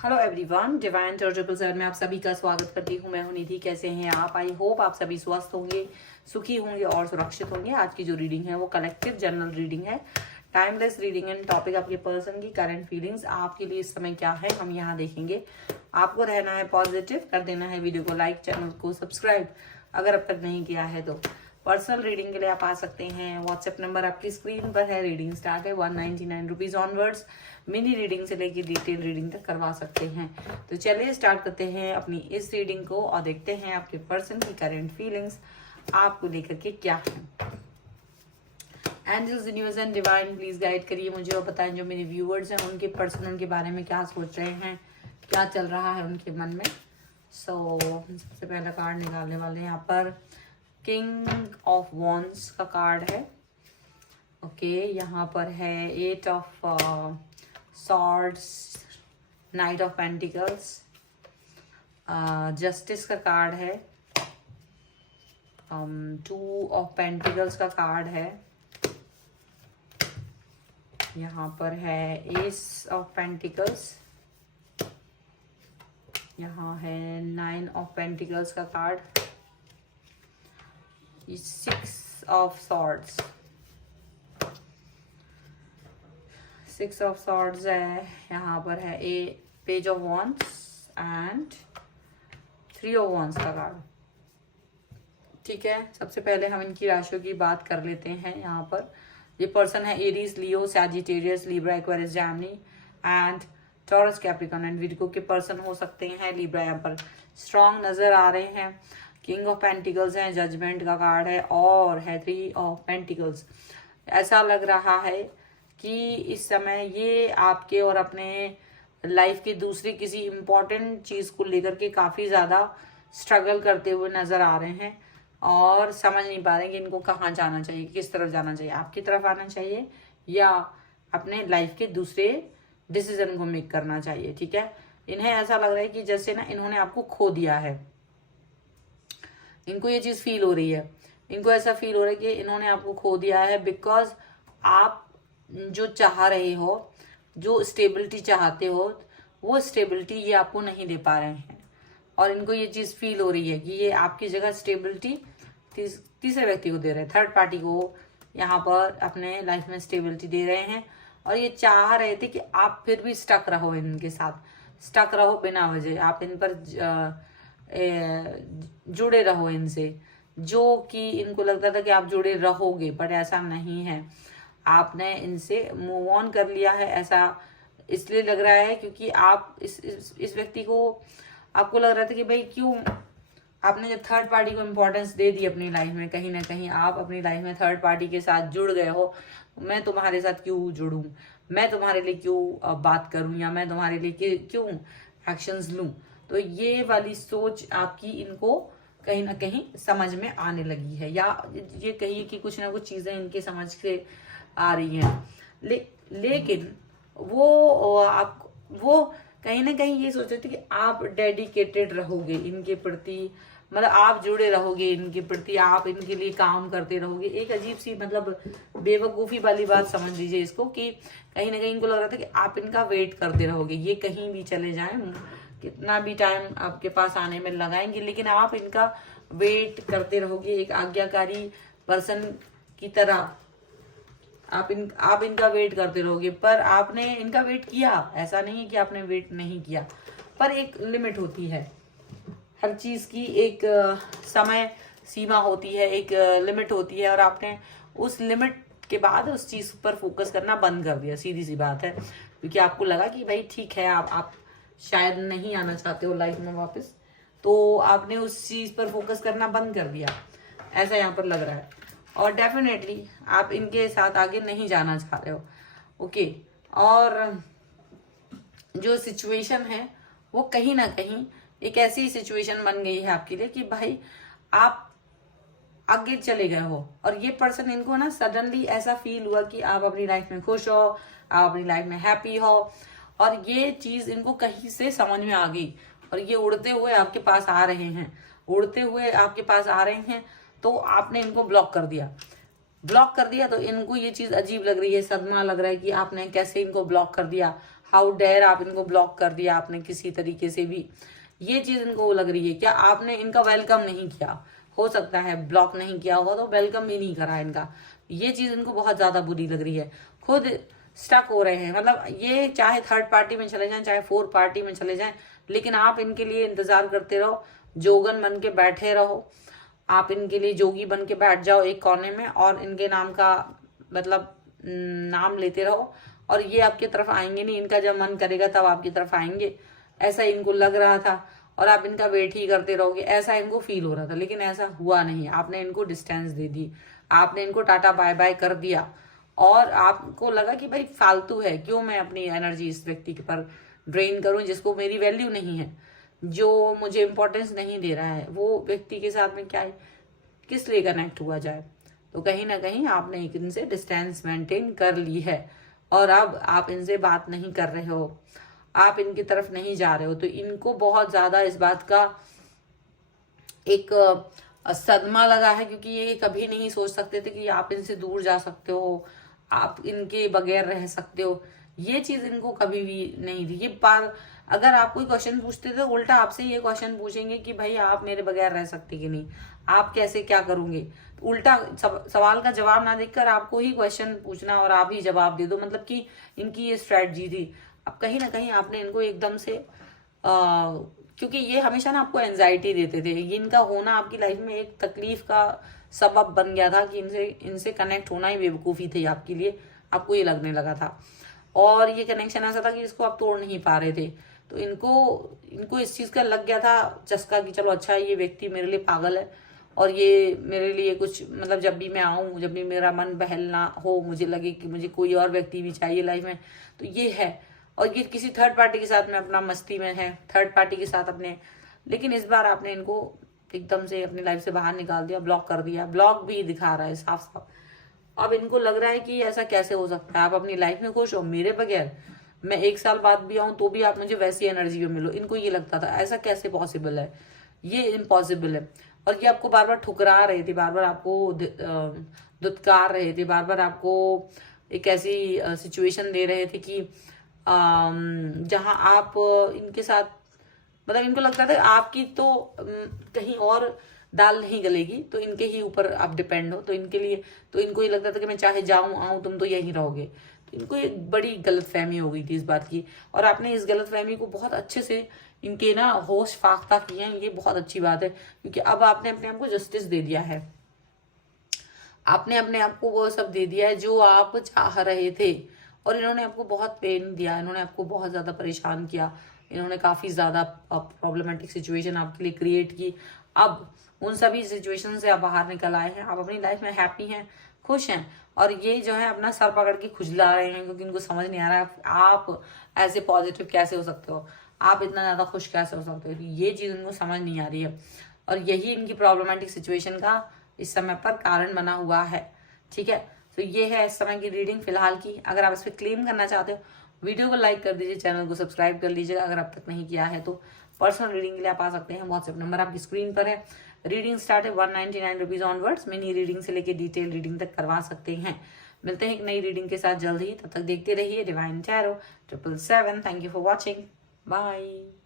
Hello everyone, divine triple seven में आप सभी का स्वागत करती हूँ। मैं हूं निधि। कैसे हैं आप? आई होप आप सभी स्वस्थ होंगे, सुखी होंगे और सुरक्षित होंगे। आज की जो रीडिंग है वो कलेक्टिव जनरल रीडिंग है, टाइमलेस रीडिंग एंड टॉपिक आपके पर्सन की करंट फीलिंग्स आपके लिए इस समय क्या है हम यहाँ देखेंगे। आपको रहना है पॉजिटिव, कर देना है वीडियो को लाइक, चैनल को सब्सक्राइब अगर अब तक नहीं किया है तो। पर्सनल रीडिंग के लिए आप आ सकते हैं। व्हाट्सएप नंबर आपकी स्क्रीन पर है। रीडिंग स्टार्ट है 199 रुपीज ऑनवर्ड्स। मिनी रीडिंग से लेकर डिटेल रीडिंग तक करवा सकते हैं। तो चलिए स्टार्ट करते हैं अपनी इस रीडिंग को और देखते हैं आपके पर्सन की करंट फीलिंग्स आपको लेकर के क्या है। Angels, universe and divine please guide करिए मुझे और बताएं जो मेरे व्यूअर्स हैं उनके पर्सन, उनके बारे में क्या सोच रहे हैं, क्या चल रहा है उनके मन में। सबसे पहला कार्ड निकालने वाले हैं यहाँ पर किंग ऑफ वॉन्ड्स का कार्ड है। ओके, यहाँ पर है 8 of swords, night of pentacles, justice का कार्ड है, 2 ऑफ पेंटिकल्स का कार्ड है, यहाँ पर है एस ऑफ पेंटिकल्स, यहाँ है 9 ऑफ पेंटिकल्स का card, 6 of swords, 6 of swords है, यहाँ पर है a page of wands and 3 of wands का कार्ड। ठीक है, सबसे पहले हम इनकी राशियों की बात कर लेते हैं। यहाँ पर ये पर्सन है Aries, Leo, Sagittarius, Libra, Aquarius, Gemini and taurus, Capricorn and Virgo के पर्सन हो सकते हैं। लिब्रा यहाँ पर स्ट्रॉन्ग नजर आ रहे हैं। किंग ऑफ पेंटिकल्स है, जजमेंट का कार्ड है और है 3 ऑफ पेंटिकल्स। ऐसा लग रहा है कि इस समय ये आपके और अपने लाइफ की दूसरी किसी इम्पोर्टेंट चीज को लेकर के काफी ज्यादा स्ट्रगल करते हुए नजर आ रहे हैं और समझ नहीं पा रहे कि इनको कहाँ जाना चाहिए, किस तरफ जाना चाहिए, आपकी तरफ आना चाहिए या अपने लाइफ के दूसरे डिसीजन को मेक करना चाहिए। ठीक है, इन्हें ऐसा लग रहा है कि जैसे ना इन्होंने आपको खो दिया है। इनको ये चीज फील हो रही है, इनको ऐसा फील हो रहा है कि इन्होंने आपको खो दिया है बिकॉज आप जो चाह रहे हो, जो स्टेबिलिटी चाहते हो, वो स्टेबिलिटी ये आपको नहीं दे पा रहे हैं और इनको ये चीज फील हो रही है कि ये आपकी जगह स्टेबिलिटी तीसरे व्यक्ति को दे रहे हैं, थर्ड पार्टी को यहाँ पर अपने लाइफ में स्टेबिलिटी दे रहे हैं और ये चाह रहे थे कि आप फिर भी स्टक रहो इनके साथ, स्टक रहो बिना वजह, आप इन पर जुड़े रहो इनसे, जो कि इनको लगता था कि आप जुड़े रहोगे बट ऐसा नहीं है। आपने इनसे मूव ऑन कर लिया है। ऐसा इसलिए लग रहा है क्योंकि आप इस व्यक्ति को, आपको लग रहा था कि भाई क्यों आपने जब थर्ड पार्टी को इम्पोर्टेंस दे दी अपनी लाइफ में, कहीं ना कहीं आप अपनी लाइफ में थर्ड पार्टी के साथ जुड़ गए हो। मैं तुम्हारे साथ क्यों जुड़ूं, मैं तुम्हारे लिए क्यों बात करूं या मैं तुम्हारे लिए क्यों एक्शंस लूं। तो ये वाली सोच आपकी इनको कहीं ना कहीं समझ में आने लगी है या ये कहिए कि कुछ ना कुछ चीजें इनके समझ से आ रही हैं। लेकिन वो कहीं ना कहीं ये सोच रहे थे कि आप डेडिकेटेड रहोगे इनके प्रति, मतलब आप जुड़े रहोगे इनके प्रति, आप इनके लिए काम करते रहोगे। एक अजीब सी मतलब बेवकूफी वाली बात समझ लीजिए इसको कि कहीं ना कहीं इनको लग रहा था कि आप इनका वेट करते रहोगे, ये कहीं भी चले जाएं, कितना भी टाइम आपके पास आने में लगाएंगे लेकिन आप इनका वेट करते रहोगे एक आज्ञाकारी पर्सन की तरह। आप इनका वेट करते रहोगे। पर आपने इनका वेट किया, ऐसा नहीं है कि आपने वेट नहीं किया, पर एक लिमिट होती है हर चीज की, एक समय सीमा होती है, एक लिमिट होती है और आपने उस लिमिट के बाद उस चीज पर फोकस करना बंद कर दिया। सीधी सी बात है, क्योंकि आपको लगा कि भाई ठीक है, आप शायद नहीं आना चाहते हो लाइफ में वापस, तो आपने उस चीज पर फोकस करना बंद कर दिया, ऐसा यहाँ पर लग रहा है। और डेफिनेटली आप इनके साथ आगे नहीं जाना चाह रहे हो। ओके, और जो सिचुएशन है वो कहीं ना कहीं एक ऐसी सिचुएशन बन गई है आपके लिए कि भाई आप आगे चले गए हो और ये पर्सन, इनको ना सडनली ऐसा फील हुआ कि आप अपनी लाइफ में खुश हो, आप अपनी लाइफ में हैप्पी हो और ये चीज इनको कहीं से समझ में आ गई और ये उड़ते हुए आपके पास आ रहे हैं, उड़ते हुए आपके पास आ रहे हैं। तो आपने इनको ब्लॉक कर दिया, ब्लॉक कर दिया तो इनको ये चीज अजीब लग रही है, सदमा लग रहा है कि आपने कैसे इनको ब्लॉक कर दिया, हाउ डेयर आप इनको ब्लॉक कर दिया आपने किसी तरीके से भी, ये चीज इनको लग रही है। क्या आपने इनका वेलकम नहीं किया, हो सकता है ब्लॉक नहीं किया होगा तो वेलकम भी नहीं करा इनका, ये चीज इनको बहुत ज्यादा बुरी लग रही है। खुद स्टक हो रहे हैं, मतलब ये चाहे थर्ड पार्टी में चले जाएं चाहे फोर्थ पार्टी में चले जाएं, लेकिन आप इनके लिए इंतजार करते रहो, जोगन बन के बैठे रहो, आप इनके लिए जोगी बन के बैठ जाओ एक कोने में और इनके नाम का मतलब नाम लेते रहो, और ये आपकी तरफ आएंगे नहीं, इनका जब मन करेगा तब आपकी तरफ आएंगे, ऐसा इनको लग रहा था। और आप इनका वेट ही करते रहोगे, ऐसा इनको फील हो रहा था, लेकिन ऐसा हुआ नहीं। आपने इनको डिस्टेंस दे दी, आपने इनको टाटा बाय बाय कर दिया, और आपको लगा कि भाई फालतू है, क्यों मैं अपनी एनर्जी इस व्यक्ति के पर ड्रेन करूं जिसको मेरी वैल्यू नहीं है, जो मुझे इंपॉर्टेंस नहीं दे रहा है, वो व्यक्ति के साथ में क्या है, किस लिए कनेक्ट हुआ जाए। तो कहीं ना कहीं आपने इनसे डिस्टेंस मेंटेन कर ली है, और अब आप इनसे बात नहीं कर रहे हो, आप इनकी तरफ नहीं जा रहे हो। तो इनको बहुत ज्यादा इस बात का एक सदमा लगा है, क्योंकि ये कभी नहीं सोच सकते थे कि आप इनसे दूर जा सकते हो, आप इनके बगैर रह सकते हो, ये चीज इनको कभी भी नहीं थी। ये बार अगर आप कोई क्वेश्चन पूछते थे उल्टा आपसे ये क्वेश्चन पूछेंगे कि भाई आप मेरे बगैर रह सकते कि नहीं, आप कैसे क्या करोगे, उल्टा सवाल का जवाब ना देकर आपको ही क्वेश्चन पूछना और आप ही जवाब दे दो, मतलब कि इनकी ये स्ट्रेटजी थी। अब कहीं ना कहीं आपने इनको एकदम से क्योंकि ये हमेशा ना आपको एंजाइटी देते थे, ये इनका होना आपकी लाइफ में एक तकलीफ का सबब बन गया था कि इनसे कनेक्ट होना ही बेवकूफ़ी थी आपके लिए, आपको ये लगने लगा था। और ये कनेक्शन ऐसा था कि इसको आप तोड़ नहीं पा रहे थे, तो इनको इस चीज़ का लग गया था चस्का कि चलो अच्छा ये व्यक्ति मेरे लिए पागल है, और ये मेरे लिए कुछ मतलब जब भी मैं आऊँ, जब भी मेरा मन बहलना हो, मुझे लगे कि मुझे कोई और व्यक्ति भी चाहिए लाइफ में, तो ये है। और ये किसी थर्ड पार्टी के साथ में अपना मस्ती में है, थर्ड पार्टी के साथ अपने, लेकिन इस बार आपने इनको एकदम से अपनी लाइफ से बाहर निकाल दिया, ब्लॉक कर दिया, ब्लॉक भी दिखा रहा है साफ साफ। अब इनको लग रहा है कि ऐसा कैसे हो सकता है, आप अपनी लाइफ में खुश हो मेरे बगैर, मैं 1 साल बाद भी आऊं तो भी आप मुझे वैसी एनर्जी में मिलो, इनको ये लगता था ऐसा कैसे पॉसिबल है, ये इम्पॉसिबल है। और ये आपको बार बार ठुकरा रहे थे, बार बार आपको दुत्कार रहे थे, बार बार आपको एक ऐसी सिचुएशन दे रहे थे कि जहां आप इनके साथ मतलब इनको लगता था आपकी तो कहीं और दाल नहीं गलेगी, तो इनके ही ऊपर आप डिपेंड हो, तो इनके लिए तो इनको ये लगता था कि मैं चाहे जाऊं आऊं तुम तो यहीं रहोगे। तो इनको एक बड़ी गलतफहमी हो गई थी इस बात की, और आपने इस गलतफहमी को बहुत अच्छे से इनके ना होश फाख्ता किए हैं, ये बहुत अच्छी बात है, क्योंकि अब आपने अपने आप को जस्टिस दे दिया है, आपने अपने आप को वो सब दे दिया है जो आप चाह रहे थे। और इन्होंने आपको बहुत पेन दिया, इन्होंने आपको बहुत ज्यादा परेशान किया, इन्होंने काफी ज्यादा प्रॉब्लमेटिक सिचुएशन आपके लिए क्रिएट की। अब उन सभी सिचुएशन से आप बाहर निकल आए हैं, आप अपनी लाइफ में हैप्पी हैं, खुश हैं, और ये जो है अपना सर पकड़ के खुजला रहे हैं, क्योंकि इनको समझ नहीं आ रहा है आप ऐसे पॉजिटिव कैसे हो सकते हो, आप इतना ज्यादा खुश कैसे हो सकते हो, ये चीज इनको समझ नहीं आ रही है। और यही इनकी प्रॉब्लमेटिक सिचुएशन का इस समय पर कारण बना हुआ है। ठीक है, तो ये है इस समय की रीडिंग फिलहाल की। अगर आप इस पर क्लेम करना चाहते हो वीडियो को लाइक कर दीजिए, चैनल को सब्सक्राइब कर लीजिएगा अगर अब तक नहीं किया है तो। पर्सनल रीडिंग के लिए आप आ सकते हैं, व्हाट्सएप नंबर आपकी स्क्रीन पर है। रीडिंग स्टार्ट है 199 रुपीज ऑनवर्ड्स, मिनी रीडिंग से लेके डिटेल रीडिंग तक करवा सकते हैं। मिलते हैं एक नई रीडिंग के साथ जल्द ही, तब तक देखते रहिए divine tarot 777। Thank you for watching, bye.